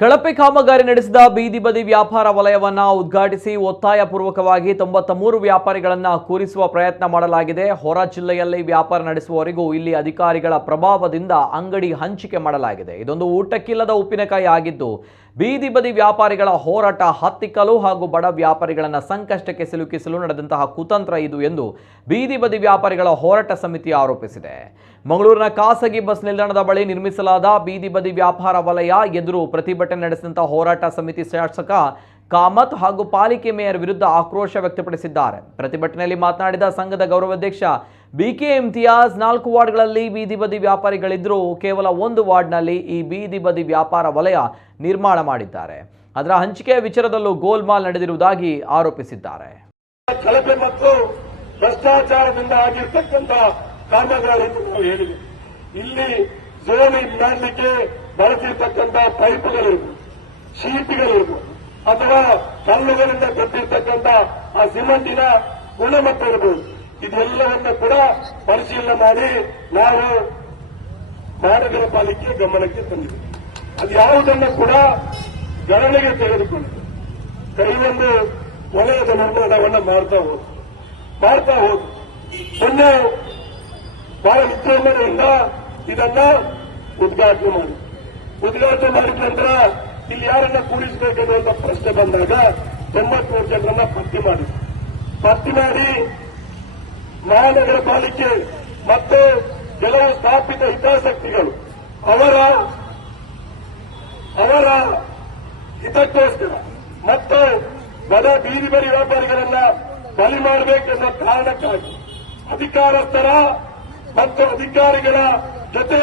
ಕಳಪೆ ಕಾಮಗಾರಿ ನಡೆಸಿದ ಬೀದಿ ಬದಿ ವ್ಯಾಪಾರ ವಲಯವನ್ನ ಉದ್ಘಾಟಿಸಿ ಒತ್ತಾಯಪೂರ್ವಕವಾಗಿ 93 ವ್ಯಾಪಾರಿಗಳನ್ನ ಕೂರಿಸುವ ಪ್ರಯತ್ನ ಮಾಡಲಾಗಿದೆ. ಹೊರ ಜಿಲ್ಲೆಯಲ್ಲಿ ವ್ಯಾಪಾರ ನಡೆಸುವವರಿಗೂ ಇಲ್ಲಿ ಅಧಿಕಾರಿಗಳ ಪ್ರಭಾವದಿಂದ ಅಂಗಡಿ ಹಂಚಿಕೆ ಮಾಡಲಾಗಿದೆ. ಇದೊಂದು ಊಟಕ್ಕಿಲ್ಲದ ಉಪ್ಪಿನಕಾಯಿ ಆಗಿದ್ದು ಬೀದಿ ಬದಿ ವ್ಯಾಪಾರಿಗಳ ಹೋರಾಟ ಹತ್ತಿಕ್ಕಲು ಹಾಗೂ ಬಡ ವ್ಯಾಪಾರಿಗಳನ್ನ ಸಂಕಷ್ಟಕ್ಕೆ ಸಿಲುಕಿಸಲು ನಡೆದಂತಹ ಕುತಂತ್ರ ಇದು ಎಂದು ಬೀದಿ ಬದಿ ವ್ಯಾಪಾರಿಗಳ ಹೋರಾಟ ಸಮಿತಿ ಆರೋಪಿಸಿದೆ. ಮಂಗಳೂರಿನ ಖಾಸಗಿ ಬಸ್ ನಿಲ್ದಾಣದ ಬಳಿ ನಿರ್ಮಿಸಲಾದ ಬೀದಿ ಬದಿ ವ್ಯಾಪಾರ ವಲಯ ಎದುರು ಪ್ರತಿಭಟನೆ ನಡೆಸಿದಂತಹ ಹೋರಾಟ ಸಮಿತಿ ಶಾಸಕ ಕಾಮತ್ ಹಾಗೂ ಪಾಲಿಕೆ ಮೇಯರ್ ವಿರುದ್ಧ ಆಕ್ರೋಶ ವ್ಯಕ್ತಪಡಿಸಿದ್ದಾರೆ. ಪ್ರತಿಭಟನೆಯಲ್ಲಿ ಮಾತನಾಡಿದ ಸಂಘದ ಗೌರವಾಧ್ಯಕ್ಷ ಬಿಕೆ ಇಮ್ತಿಯಾಜ್ 4 ವಾರ್ಡ್ಗಳಲ್ಲಿ ಬೀದಿ ಬದಿ ವ್ಯಾಪಾರಿಗಳಿದ್ದರೂ ಕೇವಲ 1 ವಾರ್ಡ್ನಲ್ಲಿ ಈ ಬೀದಿ ಬದಿ ವ್ಯಾಪಾರ ವಲಯ ನಿರ್ಮಾಣ ಮಾಡಿದ್ದಾರೆ. ಅದರ ಹಂಚಿಕೆಯ ವಿಚಾರದಲ್ಲೂ ಗೋಲ್ಮಾಲ್ ನಡೆದಿರುವುದಾಗಿ ಆರೋಪಿಸಿದ್ದಾರೆ. ಕಳಪೆ ಮತ್ತು ಭ್ರಷ್ಟಾಚಾರದಿಂದ ಆಗಿರ್ತಕ್ಕಂಥ ಕಾಮಗಾರಿ ನಾವು ಹೇಳಿದೆ. ಇಲ್ಲಿ ಜೋಲಿ ಮಾಡಲಿಕ್ಕೆ ಬಳಸಿರ್ತಕ್ಕಂಥ ಪೈಪ್ಗಳಿರ್ಬೋದು, ಶೀಟ್ಗಳಿರ್ಬೋದು ಅಥವಾ ಕಲ್ಲುಗಳಿಂದ ಕಟ್ಟಿರ್ತಕ್ಕಂಥ ಆ ಸಿಮೆಂಟಿನ ಗುಣಮಟ್ಟ ಇರಬಹುದು. ಇದೆಲ್ಲವನ್ನ ಕೂಡ ಪರಿಶೀಲನೆ ಮಾಡಿ ನಾವು ಮಹಾನಗರ ಪಾಲಿಕೆ ಗಮನಕ್ಕೆ ತಂದಿದೆ. ಅದು ಯಾವುದನ್ನು ಕೂಡ ಗಣನೆಗೆ ತೆಗೆದುಕೊಂಡು ಕೈಗೊಂಡು ವಲಯದ ನಿರ್ಮಾಣವನ್ನು ಮಾಡ್ತಾ ಹೋದು ಮೊನ್ನೆ ಬಹಳ ವಿಜೃಂಭಣೆಯಿಂದ ಇದನ್ನ ಉದ್ಘಾಟನೆ ಮಾಡಿದ ನಂತರ ಇಲ್ಲಿ ಯಾರನ್ನ ಕೂಡಿಸಬೇಕೆನ್ನುವಂತ ಪ್ರಶ್ನೆ ಬಂದಾಗ 93 ಜನರನ್ನ ಪಟ್ಟಿ ಮಾಡಿ ಮಹಾನಗರ ಪಾಲಿಕೆ ಮತ್ತು ಕೆಲವು ಸ್ಥಾಪಿತ ಹಿತಾಸಕ್ತಿಗಳು ಅವರ ಹಿತಕ್ಕೋಸ್ಕರ ಮತ್ತು ಬಡ ಬೀದಿ ಬದಿ ವ್ಯಾಪಾರಿಗಳನ್ನ ಬಲಿ ಮಾಡಬೇಕೆನ್ನುವ ಕಾರಣಕ್ಕಾಗಿ ಅಧಿಕಾರಸ್ಥರ ಮತ್ತು ಅಧಿಕಾರಿಗಳ ಜೊತೆ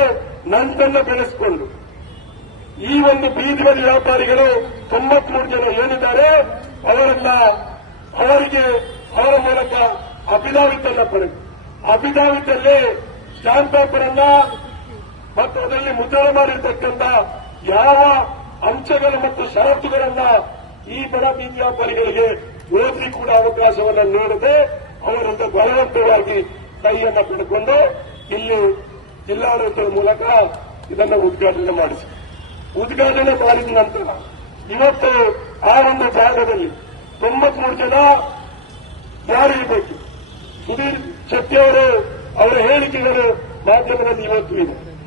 ನಂಟನ್ನು ಬೆಳೆಸಿಕೊಂಡು ಈ ಒಂದು ಬೀದಿ ಬದಿ ವ್ಯಾಪಾರಿಗಳು 93 ಜನ ಏನಿದ್ದಾರೆ ಅವರ ಮೂಲಕ ಅಫಿಡಾವಿಟ್ ಪಡೆದು ಅಫಿಡಾವಿಟ್ ಸ್ಟಾಂಪ್ ಪೇಪರ್ ಅನ್ನ ಮತ್ತು ಅದರಲ್ಲಿ ಮುದ್ರಣ ಮಾಡಿರ್ತಕ್ಕಂಥ ಯಾವ ಅಂಶಗಳು ಮತ್ತು ಷರತ್ತುಗಳನ್ನ ಈ ಬಡ ಬೀದಿ ವ್ಯಾಪಾರಿಗಳಿಗೆ ಓದಿ ಕೂಡ ಅವಕಾಶವನ್ನು ನೀಡದೆ ಅವರಿಂದ ಬಲವಂತವಾಗಿ ಕೈಯನ್ನು ಪಡೆದುಕೊಂಡು ಇಲ್ಲಿ ಜಿಲ್ಲಾಡಳಿತದ ಮೂಲಕ ಇದನ್ನು ಉದ್ಘಾಟನೆ ಮಾಡಿದ ನಂತರ ಇವತ್ತು ಆ ಒಂದು ಜಾಗದಲ್ಲಿ 93 ಜನ ಯಾರಿರಬೇಕು? ಸುಧೀರ್ ಶೆಟ್ಟಿ ಅವರ ಹೇಳಿಕೆಗಳು ಮಾಧ್ಯಮದಲ್ಲಿ ಇವತ್ತು ಇದೆ.